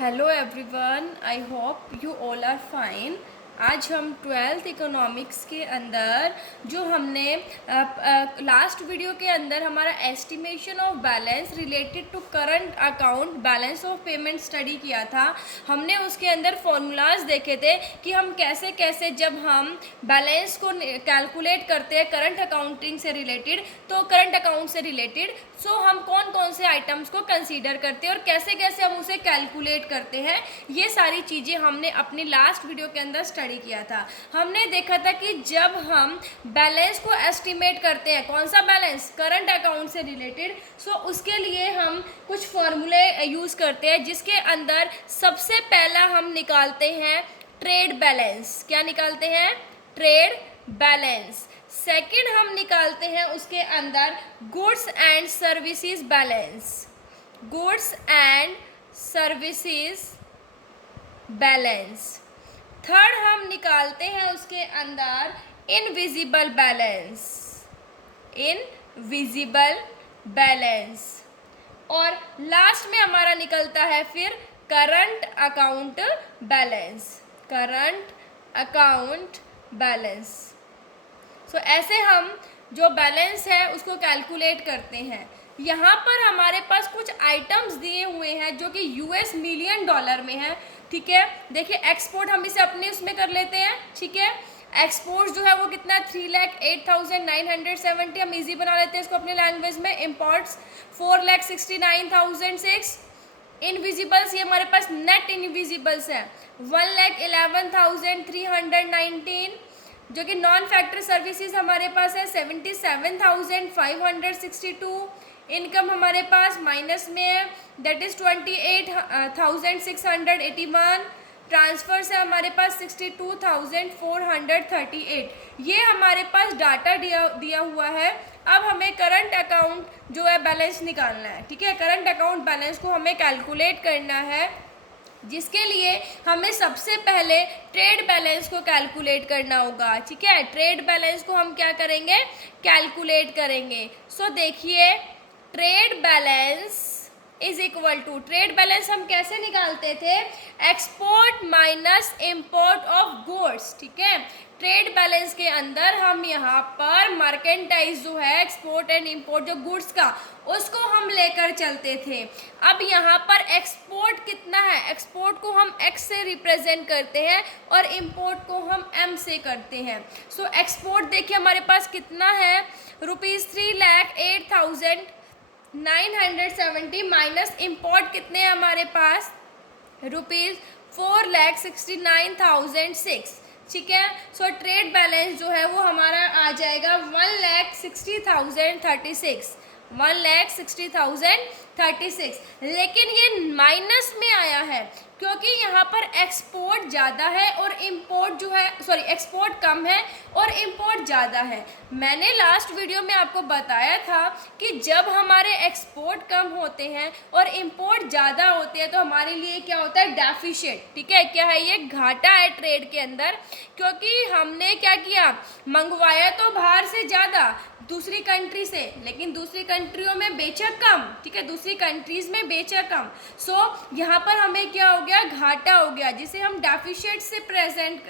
Hello everyone, I hope you all are fine. आज हम twelfth economics के अंदर जो हमने लास्ट वीडियो के अंदर हमारा estimation of balance related to current account balance of payment study किया था। हमने उसके अंदर फॉर्मूलाज देखे थे कि हम कैसे कैसे जब हम बैलेंस को कैलकुलेट करते हैं करंट अकाउंटिंग से रिलेटेड, तो करंट अकाउंट से रिलेटेड सो हम कौन कौन से आइटम्स को कंसीडर करते हैं और कैसे कैसे हम उसे कैलकुलेट करते हैं। ये सारी चीज़ें हमने अपनी लास्ट वीडियो के अंदर स्टडी किया था। हमने देखा था कि जब हम बैलेंस को एस्टिमेट करते हैं, कौन सा बैलेंस, करंट अकाउंट से रिलेटेड, सो उसके लिए हम कुछ फॉर्मूले यूज़ करते हैं, जिसके अंदर सबसे पहला हम निकालते हैं ट्रेड बैलेंस। क्या निकालते हैं? Trade balance. सेकंड हम निकालते हैं उसके अंदर goods and services balance. Goods and services balance. Third हम निकालते हैं उसके अंदर इनविजिबल बैलेंस। Invisible balance. और लास्ट में हमारा निकलता है फिर current account balance. Current account balance. So ऐसे हम जो बैलेंस है उसको कैलकुलेट करते हैं। यहाँ पर हमारे पास कुछ आइटम्स दिए हुए हैं जो कि यूएस मिलियन डॉलर में है। ठीक है, देखिए एक्सपोर्ट हम इसे अपने उसमें कर लेते हैं। ठीक है, एक्सपोर्ट जो है वो कितना, 3,08,970। हम इजी बना लेते हैं इसको अपनी लैंग्वेज में। इम्पोर्ट्स 4,69,006। इनविजिबल्स ये हमारे पास नेट इनविजिबल्स है 1,11,319, जो कि नॉन फैक्टर सर्विसेज हमारे पास है 77,562। इनकम हमारे पास माइनस में है, दैट इज़ 28,681। ट्रांसफर्स है हमारे पास 62,438। ये हमारे पास डाटा दिया हुआ है। अब हमें करंट अकाउंट जो है बैलेंस निकालना है। ठीक है, करंट अकाउंट बैलेंस को हमें कैलकुलेट करना है, जिसके लिए हमें सबसे पहले ट्रेड बैलेंस को कैलकुलेट करना होगा। ठीक है, ट्रेड बैलेंस को हम क्या करेंगे, कैलकुलेट करेंगे। सो देखिए, trade balance is equal to, trade balance हम कैसे निकालते थे, export minus import of goods. ठीक है, ट्रेड बैलेंस के अंदर हम यहाँ पर मर्केंटाइज जो है, एक्सपोर्ट एंड इम्पोर्ट जो गुड्स का, उसको हम लेकर चलते थे। अब यहाँ पर एक्सपोर्ट कितना है, एक्सपोर्ट को हम एक्स से रिप्रेजेंट करते हैं और इम्पोर्ट को हम एम से करते हैं। सो एक्सपोर्ट देखिए हमारे पास कितना है, ₹3,08,970 माइनस इम्पोर्ट कितने हैं हमारे पास, ₹4,69,006। ठीक है, सो ट्रेड बैलेंस जो है वो हमारा आ जाएगा 1,60,036। 1,60,036। लेकिन ये माइनस में आया है क्योंकि यहाँ पर एक्सपोर्ट ज़्यादा है और इम्पोर्ट जो है, सॉरी, एक्सपोर्ट कम है और इम्पोर्ट ज़्यादा है। मैंने लास्ट वीडियो में आपको बताया था कि जब हमारे एक्सपोर्ट कम होते हैं और इम्पोर्ट ज़्यादा होते हैं तो हमारे लिए क्या होता है, डेफिशिएट। ठीक है, क्या है ये, घाटा है ट्रेड के अंदर, क्योंकि हमने क्या किया, मंगवाया तो बाहर से ज़्यादा दूसरी कंट्री से, लेकिन दूसरी कंट्रियों में बेचा कम। ठीक है, दूसरी कंट्रीज में बेचा कम। सो यहाँ पर हमें क्या हो गया, घाटा हो गया, जिसे हम डेफिशिएट से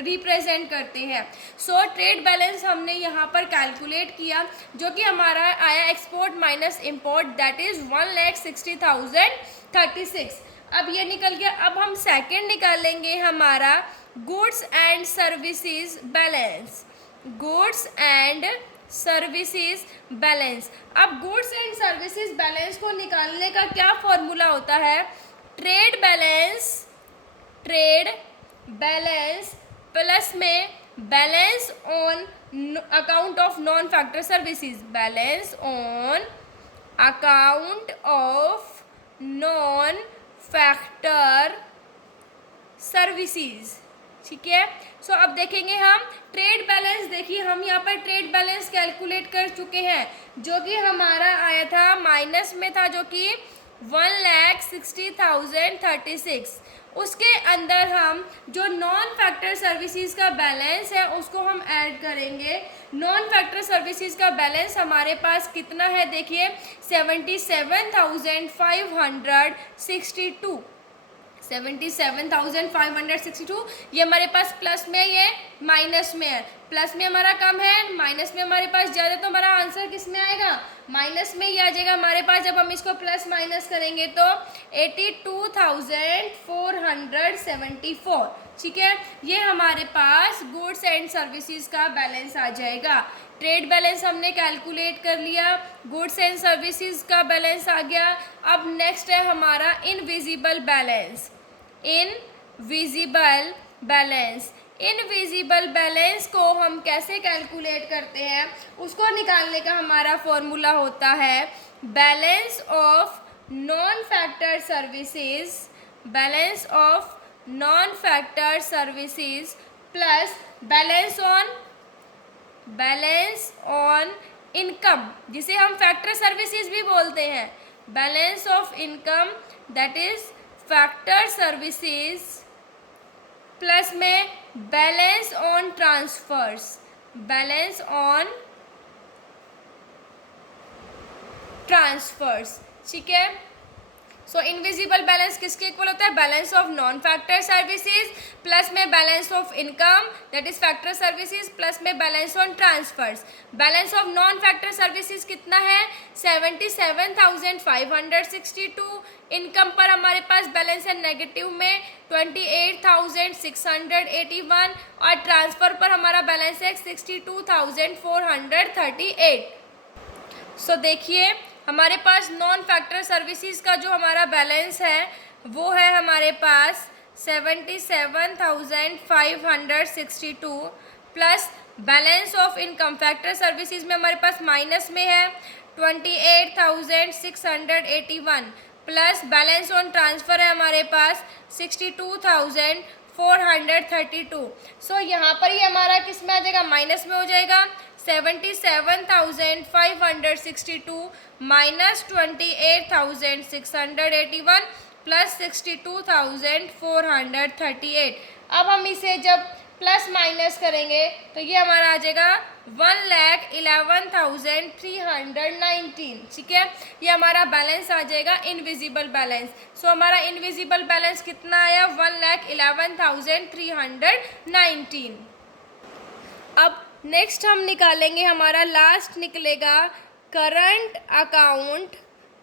रिप्रेजेंट करते हैं। सो ट्रेड बैलेंस हमने यहाँ पर कैलकुलेट किया, जो कि हमारा आया export minus import, that is 1,60,036। अब ये निकल गया। अब हम सेकेंड निकालेंगे हमारा goods and services balance. Goods and services balance. अब गुड्स एंड सर्विसेज बैलेंस को निकालने का क्या फॉर्मूला होता है, ट्रेड बैलेंस प्लस में balance on account of non factor services. Balance on account of non factor services. ठीक है, सो अब देखेंगे हम ट्रेड बैलेंस। देखिए हम यहाँ पर ट्रेड बैलेंस कैलकुलेट कर चुके हैं, जो कि हमारा आया था, माइनस में था, जो कि 1,60,036। उसके अंदर हम जो नॉन फैक्टर सर्विसेज का बैलेंस है उसको हम ऐड करेंगे। नॉन फैक्टर सर्विसेज का बैलेंस हमारे पास कितना है, देखिए 77,562। 77,562, ये हमारे पास प्लस में, ये माइनस में है। प्लस में हमारा कम है, माइनस में हमारे पास ज़्यादा, तो हमारा आंसर किस में आएगा? माइनस में ही आ जाएगा हमारे पास। जब हम इसको प्लस माइनस करेंगे तो 82,474, ठीक है। ये हमारे पास गुड्स एंड सर्विसेज का बैलेंस आ जाएगा। ट्रेड बैलेंस हमने कैलकुलेट कर लिया, गुड्स एंड सर्विसेज का बैलेंस आ गया। अब नेक्स्ट है हमारा invisible balance. Invisible balance, invisible balance को हम कैसे कैलकुलेट करते हैं, उसको निकालने का हमारा फॉर्मूला होता है balance of non factor services, balance of non factor services plus balance on income, जिसे हम फैक्टर सर्विसेज भी बोलते हैं। Balance of income that is factor services plus में balance on transfers, balance on transfers, ठीक है। सो इनविजिबल बैलेंस किसके equal होता है? Balance of non factor services plus में balance of income that is factor services plus में balance on transfers. Balance of non factor services कितना है? 77,562। Income पर हमारे पास बैलेंस है नेगेटिव में 28,681 और ट्रांसफर पर हमारा बैलेंस है 62,438। सो देखिए हमारे पास नॉन फैक्टर सर्विसेज का जो हमारा बैलेंस है वो है हमारे पास 77,562 plus balance of income factor services में हमारे पास माइनस में है 28,681 प्लस बैलेंस ऑन ट्रांसफ़र है हमारे पास 62,432। सो यहाँ पर ये हमारा किस में आ जाएगा? माइनस में हो जाएगा। 77,562 माइनस 28,681 प्लस 62,438। अब हम इसे जब प्लस माइनस करेंगे तो ये हमारा आ जाएगा 1,11,319, ठीक है। ये हमारा बैलेंस आ जाएगा इनविजिबल बैलेंस। सो हमारा इनविजिबल बैलेंस कितना आया? 1,11,319। अब नेक्स्ट हम निकालेंगे, हमारा लास्ट निकलेगा current account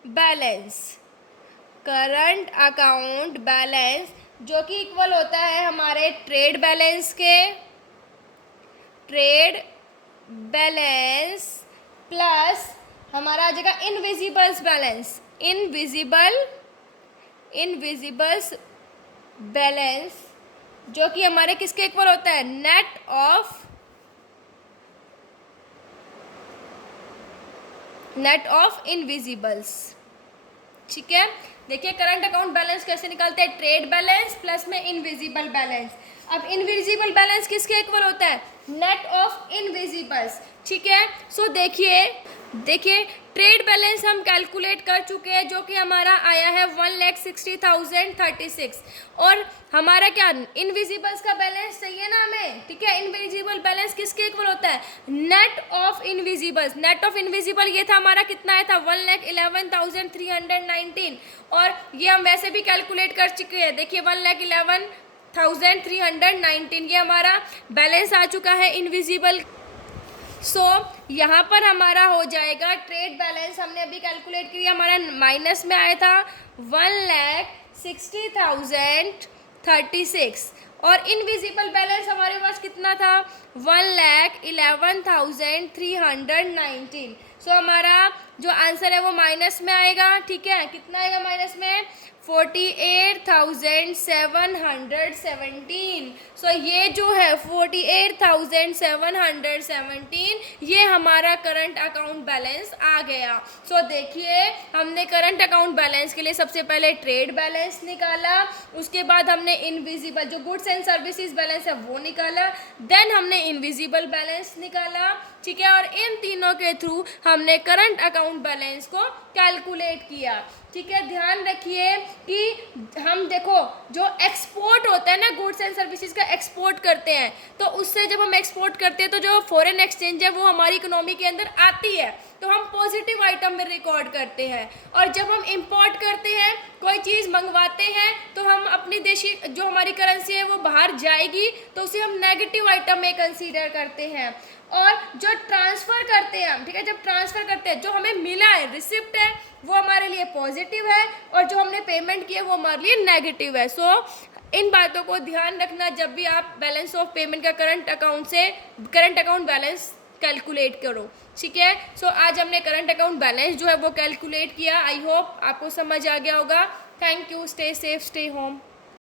balance. Current account balance जो कि इक्वल होता है हमारे ट्रेड बैलेंस के, ट्रेड बैलेंस प्लस हमारा आ जाएगा इनविजिबल्स बैलेंस, इनविजिबल्स बैलेंस जो कि हमारे किसके इक्वल होता है? नेट ऑफ इनविजिबल्स, ठीक है। देखिए करंट अकाउंट बैलेंस कैसे निकालते हैं? ट्रेड बैलेंस प्लस में इनविजिबल बैलेंस। अब इनविजिबल बैलेंस किसके इक्वल होता है? नेट ऑफ इनविजिबल्स, ठीक है। सो देखिए ट्रेड बैलेंस हम कैलकुलेट कर चुके हैं जो कि हमारा आया है 1,60,036 और हमारा क्या इनविजिबल्स का बैलेंस चाहिए ना हमें, ठीक है। इनविजिबल बैलेंस किसके इक्वल होता है? Net of invisibles. Net of invisible ये था हमारा, कितना आया था? 1,11,319 और ये हम वैसे भी कैलकुलेट कर चुके हैं। देखिए 1,11,319 ये हमारा बैलेंस आ चुका है इनविजिबल। सो यहाँ पर हमारा हो जाएगा ट्रेड बैलेंस, हमने अभी कैलकुलेट किया, हमारा माइनस में आया था 1,60,036 और इनविजिबल बैलेंस हमारे पास कितना था? 1,11,319। सो हमारा जो आंसर है वो माइनस में आएगा, ठीक है। कितना आएगा माइनस में? 48,717। सो ये जो है 48,717 ये हमारा करंट अकाउंट बैलेंस आ गया। सो देखिए हमने करंट अकाउंट बैलेंस के लिए सबसे पहले ट्रेड बैलेंस निकाला, उसके बाद हमने इनविजिबल जो गुड्स एंड सर्विसेज बैलेंस है वो निकाला, देन हमने इनविजिबल बैलेंस निकाला, ठीक है। और इन तीनों के थ्रू हमने करंट अकाउंट बैलेंस को कैलकुलेट किया, ठीक है। ध्यान रखिए कि हम देखो जो एक्सपोर्ट होता है ना गुड्स एंड सर्विसेज का एक्सपोर्ट करते हैं, तो उससे जब हम एक्सपोर्ट करते हैं तो जो फॉरेन एक्सचेंज है वो हमारी इकोनॉमी के अंदर आती है, तो हम पॉजिटिव आइटम में रिकॉर्ड करते हैं। और जब हम इंपोर्ट करते हैं, कोई चीज़ मंगवाते हैं, तो हम अपनी विदेशी जो हमारी करेंसी है वो बाहर जाएगी तो उसे हम नेगेटिव आइटम में कंसीडर करते हैं। और जो ट्रांसफ़र करते हैं हम, ठीक है, जब ट्रांसफ़र करते हैं जो हमें मिला है रिसिप्ट है वो हमारे लिए पॉजिटिव है और जो हमने पेमेंट की है वो हमारे लिए नेगेटिव है। सो इन बातों को ध्यान रखना जब भी आप बैलेंस ऑफ पेमेंट का करंट अकाउंट बैलेंस कैलकुलेट करो, ठीक है। सो आज हमने करंट अकाउंट बैलेंस जो है वो कैलकुलेट किया। आई होप आपको समझ आ गया होगा। Thank you. Stay safe, stay home.